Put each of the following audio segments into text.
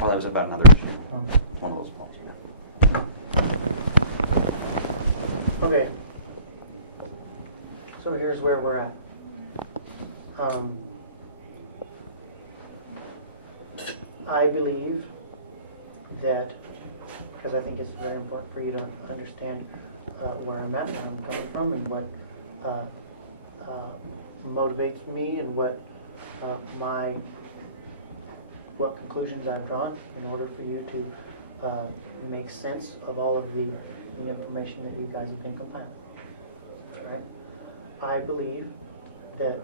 Well, that was about another issue. One of those calls. Yeah. Okay. So here's where we're at. I believe that, because I think it's very important for you to understand where I'm at, where I'm coming from, and what motivates me, and what conclusions I've drawn in order for you to make sense of all of the information that you guys have been compiling. Right? I believe that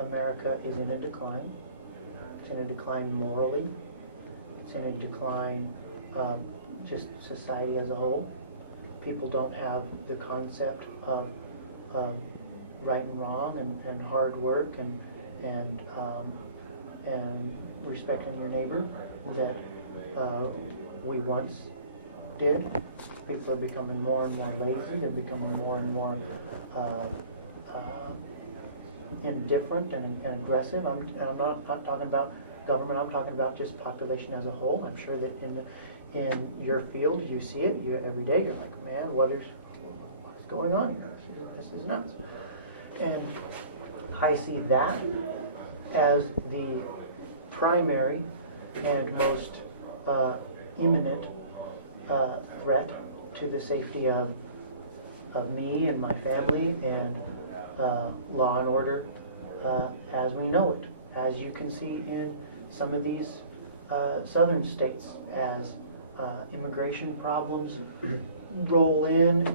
America is in a decline. It's in a decline morally. It's in a decline just society as a whole. People don't have the concept of right and wrong and hard work and respecting your neighbor that we once did. People are becoming more and more lazy. They're becoming more and more indifferent and aggressive. I'm not talking about government. I'm talking about just population as a whole. I'm sure that in your field you see it. Every day you're like, man, what is going on here? This is nuts. And I see that as the primary and most imminent threat to the safety of me and my family and law and order as we know it. As you can see in some of these southern states, as immigration problems roll in,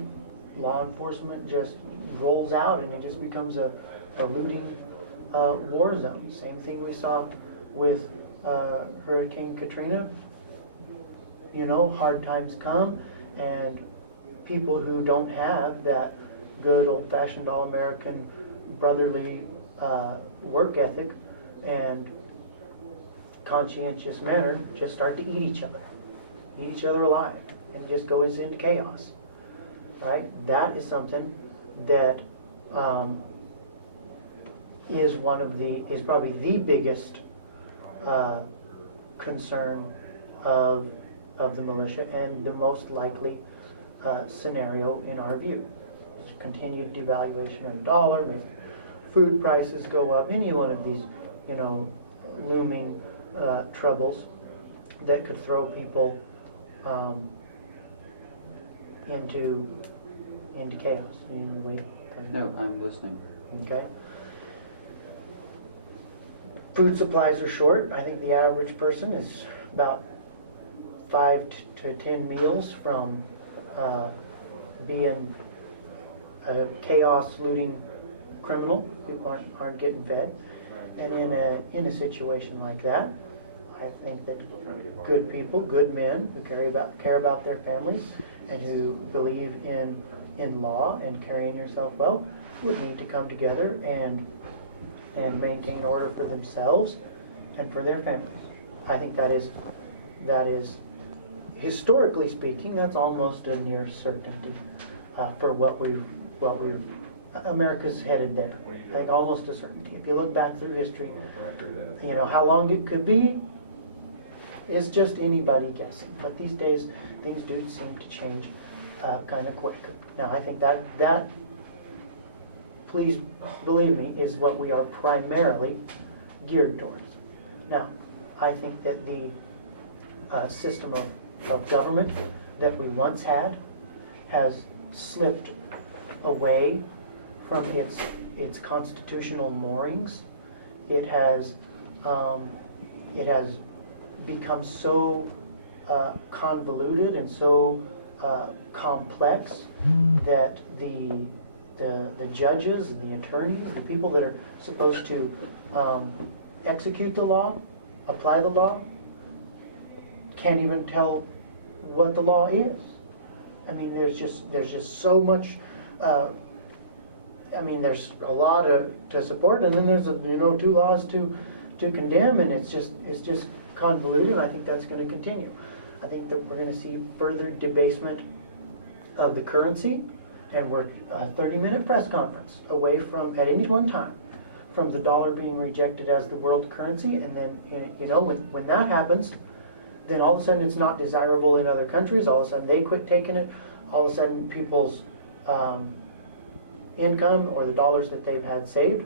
law enforcement just rolls out and it just becomes a looting war zone. Same thing we saw with Hurricane Katrina. You know, hard times come, and people who don't have that good old-fashioned all-American brotherly work ethic and conscientious manner just start to eat each other alive, and just goes into chaos. Right? That is something that is probably the biggest concern of the militia, and the most likely scenario in our view. Continued devaluation of the dollar, making food prices go up, any one of these, looming troubles that could throw people into chaos. Wait. No, I'm listening. Okay. Food supplies are short. I think the average person is about 5 to 10 meals from being a chaos looting criminal. People aren't getting fed. And in a situation like that, I think that good people, good men who care about their families and who believe in law and carrying yourself well would need to come together and maintain order for themselves and for their families. I think that is historically speaking, that's almost a near certainty for what America's headed there. I think almost a certainty. If you look back through history, how long it could be is just anybody guessing. But these days, things do seem to change kind of quick. Now, I think that, please believe me, is what we are primarily geared towards. Now, I think that the system of government that we once had has slipped away from its constitutional moorings. It has become so convoluted and so complex that the judges and the attorneys, the people that are supposed to execute the law, apply the law, can't even tell what the law is. I mean, there's just so much. There's a law to support, and then there's 2 laws to condemn, and it's just convoluted. And I think that's going to continue. I think that we're going to see further debasement of the currency, and we're a 30-minute press conference away from, at any one time, from the dollar being rejected as the world currency. And then, when that happens, then all of a sudden it's not desirable in other countries. All of a sudden they quit taking it. All of a sudden people's income or the dollars that they've had saved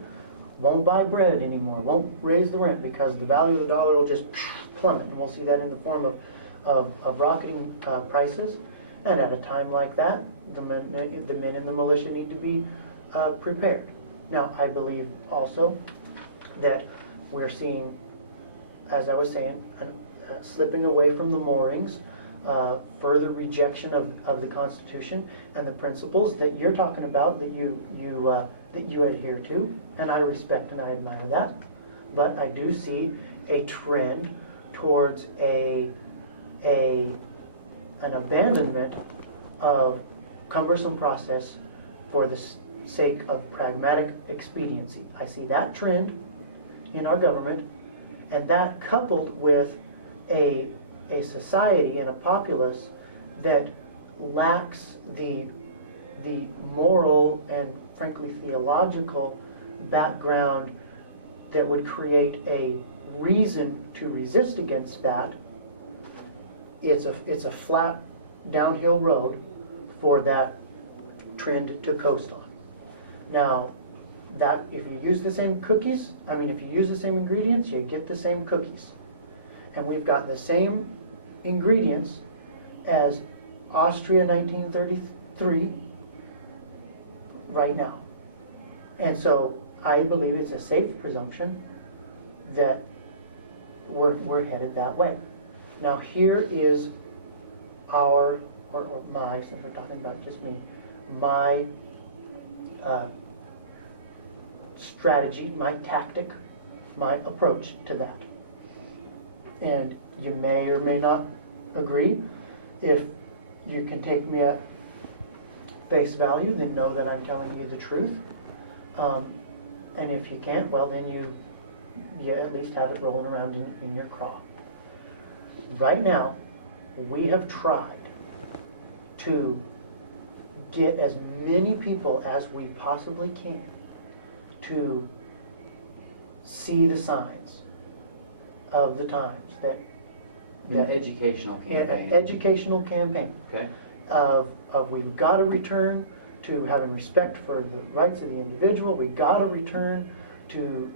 won't buy bread anymore, won't raise the rent because the value of the dollar will just plummet. And we'll see that in the form of rocketing prices. And at a time like that, the men in the militia need to be prepared. Now, I believe also that we're seeing, as I was saying, slipping away from the moorings, further rejection of the Constitution and the principles that you're talking about, that you adhere to, and I respect and I admire that. But I do see a trend towards an abandonment of cumbersome process for the sake of pragmatic expediency. I see that trend in our government, and that coupled with a society and a populace that lacks the moral and frankly theological background that would create a reason to resist against that. It's a flat downhill road for that trend to coast on. Now, that if you use the same cookies, if you use the same ingredients, you get the same cookies. And we've got the same ingredients as Austria 1933 right now. And so I believe it's a safe presumption that we're headed that way. Now here is our, or my, since we're talking about just me, my strategy, my tactic, my approach to that. And you may or may not agree. If you can take me at face value, then know that I'm telling you the truth. And if you can't, well, then you at least have it rolling around in your craw. Right now, we have tried to get as many people as we possibly can to see the signs of the times that An educational campaign. An educational campaign. Okay. Of we've got to return to having respect for the rights of the individual. We've got to return to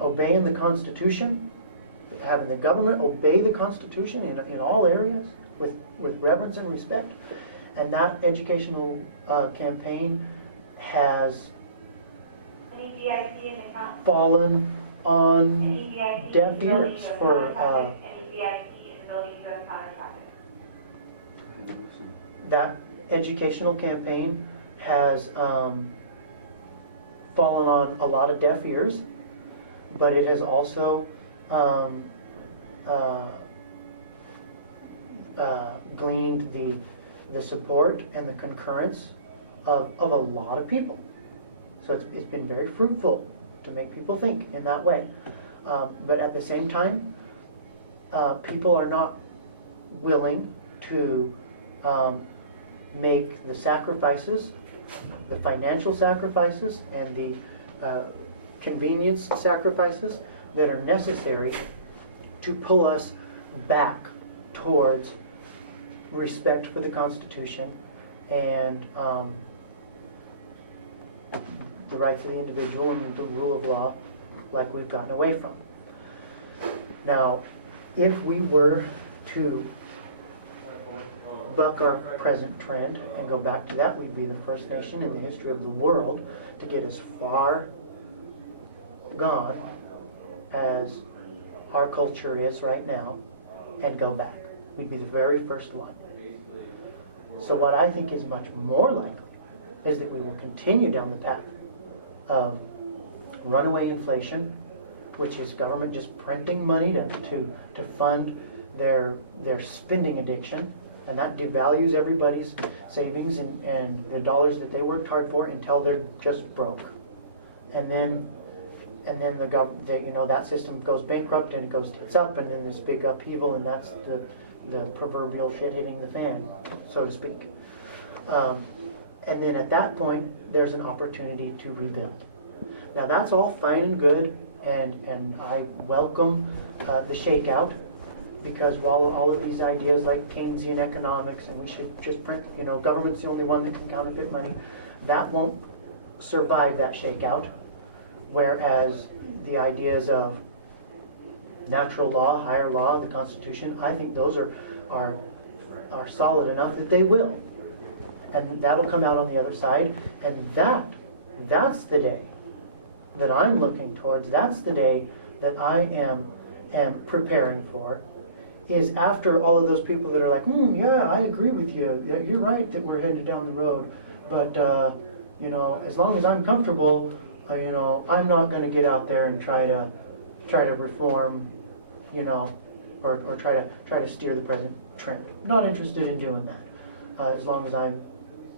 obeying the Constitution, having the government obey the Constitution in all areas with reverence and respect. And that educational campaign has fallen on deaf ears for that educational campaign has fallen on a lot of deaf ears, but it has also gleaned the support and the concurrence of a lot of people. So it's been very fruitful to make people think in that way. But at the same time, people are not willing to make the sacrifices, the financial sacrifices and the convenience sacrifices that are necessary to pull us back towards respect for the Constitution and the rights of the individual and the rule of law like we've gotten away from. Now, if we were to buck our present trend and go back to that, we'd be the first nation in the history of the world to get as far gone as our culture is right now and go back. We'd be the very first one. So what I think is much more likely is that we will continue down the path of runaway inflation, which is government just printing money to fund their spending addiction, and that devalues everybody's savings and the dollars that they worked hard for until they're just broke. And then the government, that system goes bankrupt and it goes tits up, and then this big upheaval, and that's the proverbial shit hitting the fan, so to speak. And then at that point, there's an opportunity to rebuild. Now that's all fine and good, and I welcome the shakeout, because while all of these ideas like Keynesian economics and we should just print, government's the only one that can counterfeit money, that won't survive that shakeout. Whereas the ideas of natural law, higher law, the Constitution, I think those are solid enough that they will. And that'll come out on the other side. And that's the day that I'm looking towards. That's the day that I am preparing for, is after all of those people that are like, yeah, I agree with you. You're right that we're headed down the road. But, as long as I'm comfortable, I'm not going to get out there and try to reform, or try to steer the present trend. Not interested in doing that, as long as I'm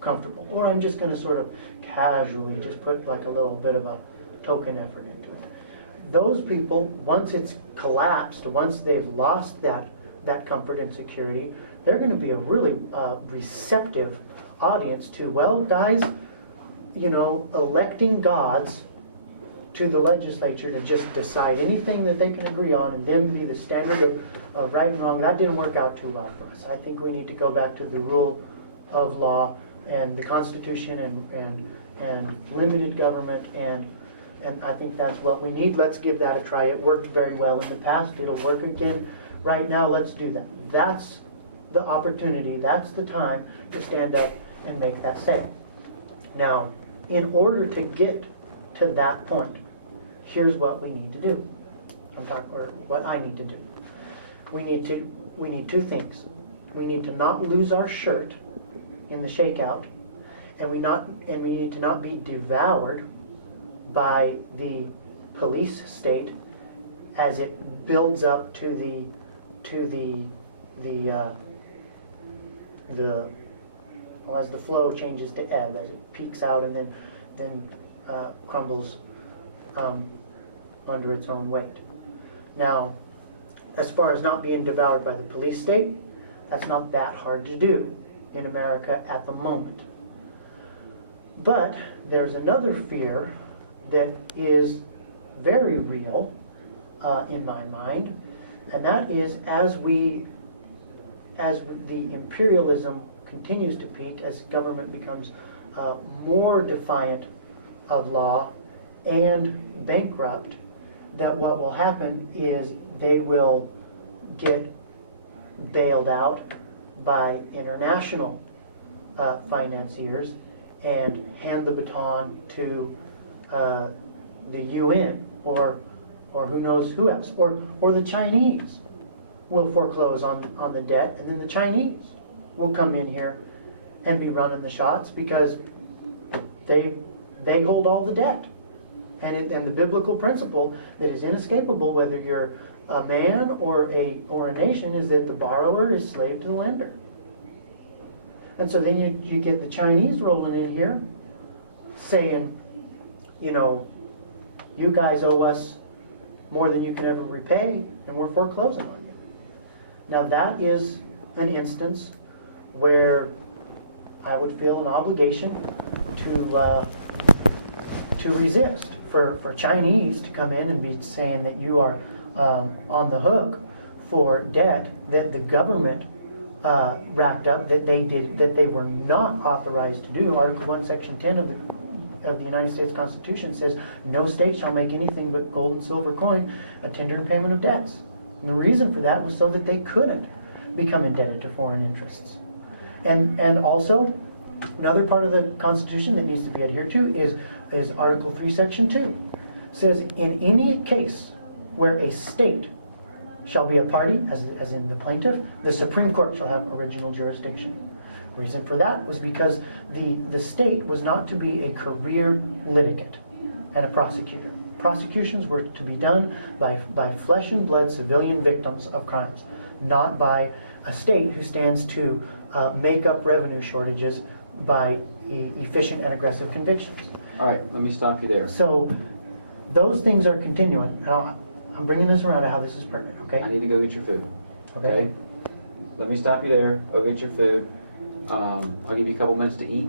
comfortable. Or I'm just going to sort of casually just put like a little bit of a token effort into it. Those people, once it's collapsed, once they've lost that comfort and security, they're going to be a really receptive audience to, well, guys, electing gods to the legislature to just decide anything that they can agree on and then be the standard of right and wrong, that didn't work out too well for us. I think we need to go back to the rule of law and the Constitution and limited government, and I think that's what we need. Let's give that a try. It worked very well in the past. It'll work again right now. Let's do that. That's the opportunity. That's the time to stand up and make that say. Now, in order to get to that point, here's what we need to do. Or what I need to do. We need two things. We need to not lose our shirt in the shakeout, and we need to not be devoured by the police state as it builds up as the flow changes to ebb, as it peaks out and then crumbles under its own weight. Now, as far as not being devoured by the police state, that's not that hard to do in America at the moment. But there's another fear that is very real in my mind, and that is as the imperialism continues to peak, as government becomes more defiant of law and bankrupt, that what will happen is they will get bailed out by international financiers and hand the baton to the UN or who knows who else, or the Chinese will foreclose on the debt, and then the Chinese will come in here and be running the shots because they hold all the debt. And the biblical principle that is inescapable, whether you're a man or a nation, is that the borrower is slave to the lender. And so then you get the Chinese rolling in here saying, you guys owe us more than you can ever repay, and we're foreclosing on you. Now that is an instance where I would feel an obligation to resist. For Chinese to come in and be saying that you are on the hook for debt that the government wrapped up, that they were not authorized to do. Article 1, Section 10 of the United States Constitution says, no state shall make anything but gold and silver coin a tender in payment of debts. And the reason for that was so that they couldn't become indebted to foreign interests. And also, another part of the Constitution that needs to be adhered to is Article 3, Section 2. It says, in any case where a state shall be a party, as in the plaintiff, the Supreme Court shall have original jurisdiction. The reason for that was because the state was not to be a career litigant and a prosecutor. Prosecutions were to be done by flesh and blood civilian victims of crimes, not by a state who stands to make up revenue shortages by efficient and aggressive convictions. All right, let me stop you there. So those things are continuing. And I'm bringing this around to how this is pertinent, okay? I need to go get your food. Okay? Let me stop you there. Go get your food. I'll give you a couple minutes to eat.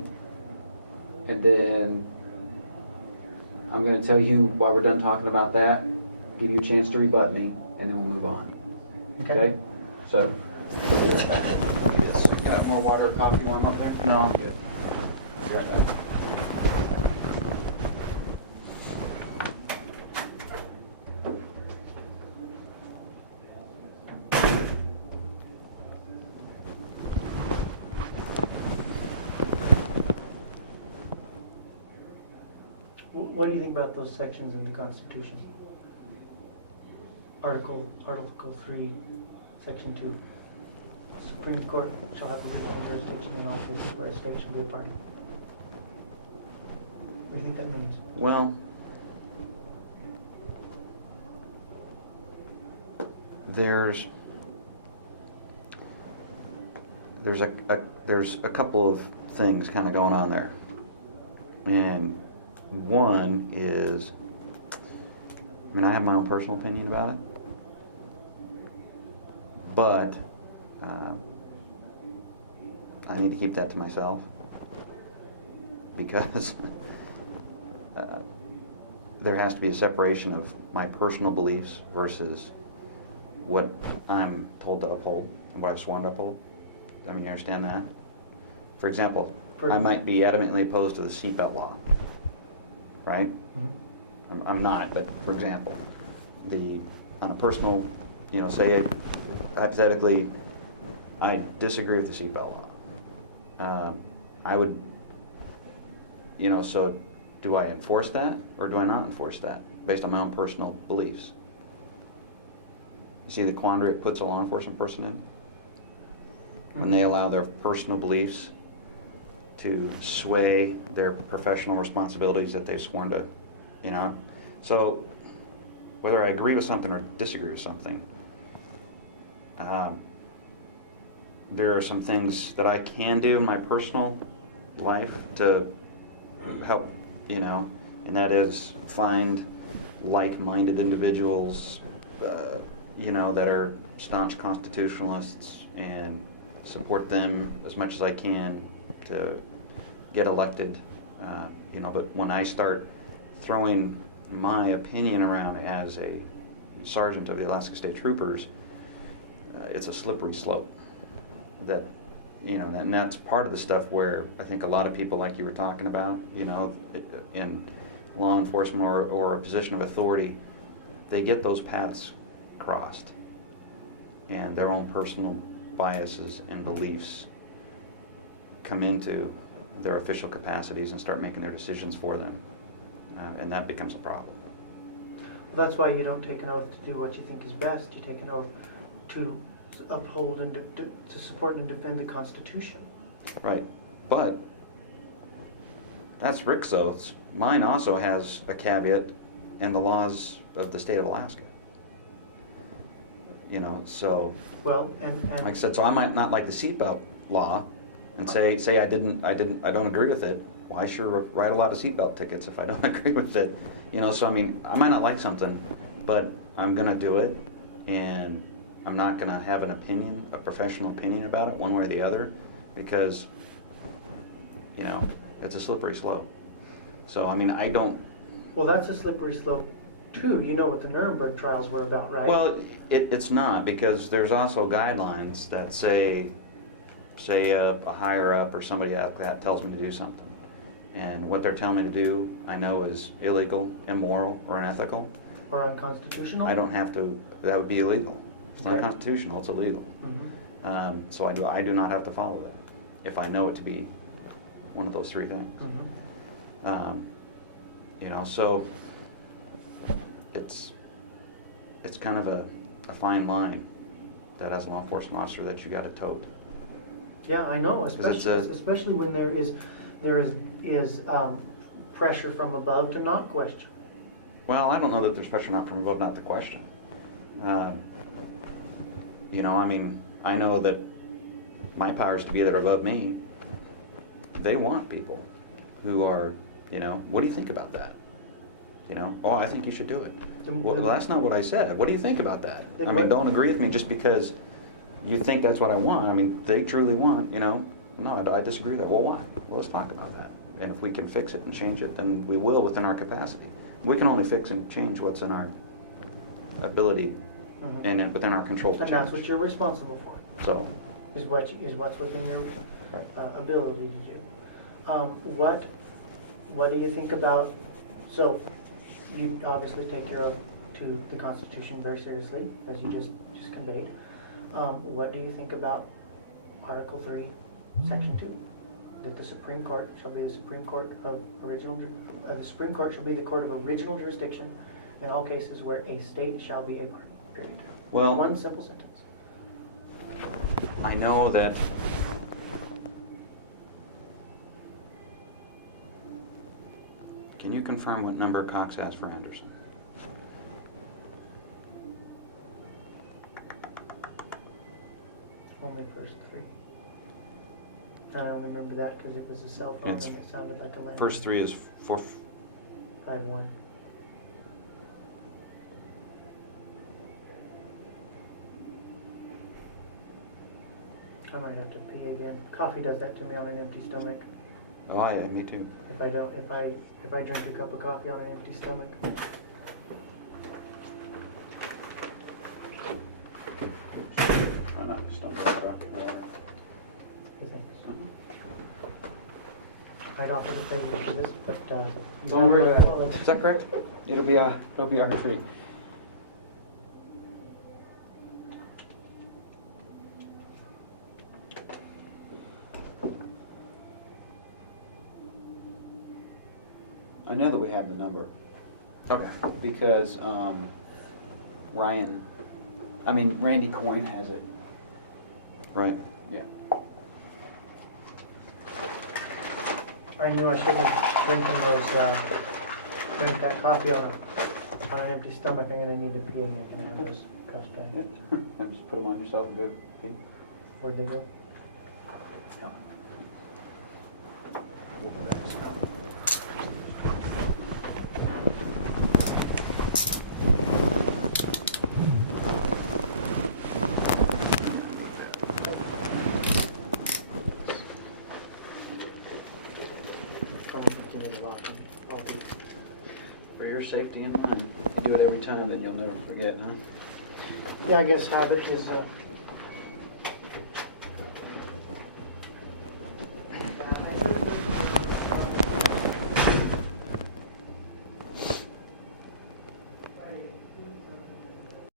And then I'm going to tell you while we're done talking about that, give you a chance to rebut me, and then we'll move on. Okay? So, yes, you got more water or coffee while I'm up there? No, I'm good. Be right back. What do you think about those sections in the Constitution? Article 3, Section 2. Supreme Court shall have original jurisdiction and all cases where a state shall be a party. What do you think that means? Well, there's a couple of things kind of going on there, and one is, I mean, I have my own personal opinion about it, but I need to keep that to myself because there has to be a separation of my personal beliefs versus what I'm told to uphold and what I've sworn to uphold. I mean, you understand that? For example, I might be adamantly opposed to the seatbelt law, right? I'm not, but for example, on a personal, say hypothetically, I disagree with the seatbelt law. I would, so do I enforce that or do I not enforce that based on my own personal beliefs? See the quandary it puts a law enforcement person in? When they allow their personal beliefs to sway their professional responsibilities that they've sworn to, So, whether I agree with something or disagree with something, there are some things that I can do in my personal life to help, and that is find like-minded individuals, that are staunch constitutionalists and support them as much as I can to get elected, but when I start throwing my opinion around as a sergeant of the Alaska State Troopers, it's a slippery slope. And that's part of the stuff where I think a lot of people, like you were talking about, in law enforcement or a position of authority, they get those paths crossed, and their own personal biases and beliefs come into their official capacities and start making their decisions for them, and that becomes a problem. Well, that's why you don't take an oath to do what you think is best. You take an oath to uphold and to support and defend the Constitution. Right, but that's Rick's oaths. Mine also has a caveat and the laws of the state of Alaska. So. Well, and like I said, so I might not like the seatbelt law, and say I don't agree with it. Well, I sure write a lot of seatbelt tickets if I don't agree with it. So I mean, I might not like something, but I'm gonna do it, and I'm not gonna have an opinion, a professional opinion about it, one way or the other, because it's a slippery slope. So I mean, I don't. Well, that's a slippery slope too. You know what the Nuremberg trials were about, right? Well, it's not, because there's also guidelines that say a higher up or somebody like that tells me to do something, and what they're telling me to do, I know is illegal, immoral, or unethical. Or unconstitutional. I don't have to. That would be illegal. It's not unconstitutional. It's illegal. Mm-hmm. So I do not have to follow that if I know it to be one of those three things. Mm-hmm. So it's kind of a fine line that, as a law enforcement officer, that you got to tote. Yeah, I know, especially when there is pressure from above to not question. Well, I don't know that there's pressure not from above not to question. I mean, I know that my powers to be that are above me, they want people who are, what do you think about that? Oh, I think you should do it. Well, that's not what I said. What do you think about that? I mean, don't agree with me just because you think that's what I want. I mean, they truly want, no, I disagree with that. Well, why? Well, let's talk about that. And if we can fix it and change it, then we will within our capacity. We can only fix and change what's in our ability Mhm. and within our control to And that's change. what you're responsible for, So, is what's within your Right. ability to do. What do you think about, so you obviously take your oath to the Constitution very seriously, as you just conveyed. What do you think about Article 3, Section 2? That the Supreme Court shall be the Supreme Court of the Supreme Court shall be the court of original jurisdiction in all cases where a state shall be a party, period. well, One simple sentence. I know that can you confirm what number Cox has for Anderson? Only first 3. I don't remember that because it was a cell phone It's and it sounded like a land. First 3 is 4. 5-1. I might have to pee again. Coffee does that to me on an empty stomach. Oh, yeah, me too. If I drink a cup of coffee on an empty stomach. Try not to stumble across the water. I'd offer to pay for this, but Don't worry about it. Is that correct? It'll be our treat. I know that we have the number Okay. because Randy Coyne has it. Right. Yeah. I knew I should have drank that coffee on an empty stomach. I'm gonna need to pee again. Can I have those cups back? And just put them on yourself and go. Where'd they go? I don't think you need a lot. I'll be. For your safety and mine. You do it every time, then you'll never forget, huh? Yeah, I guess habit is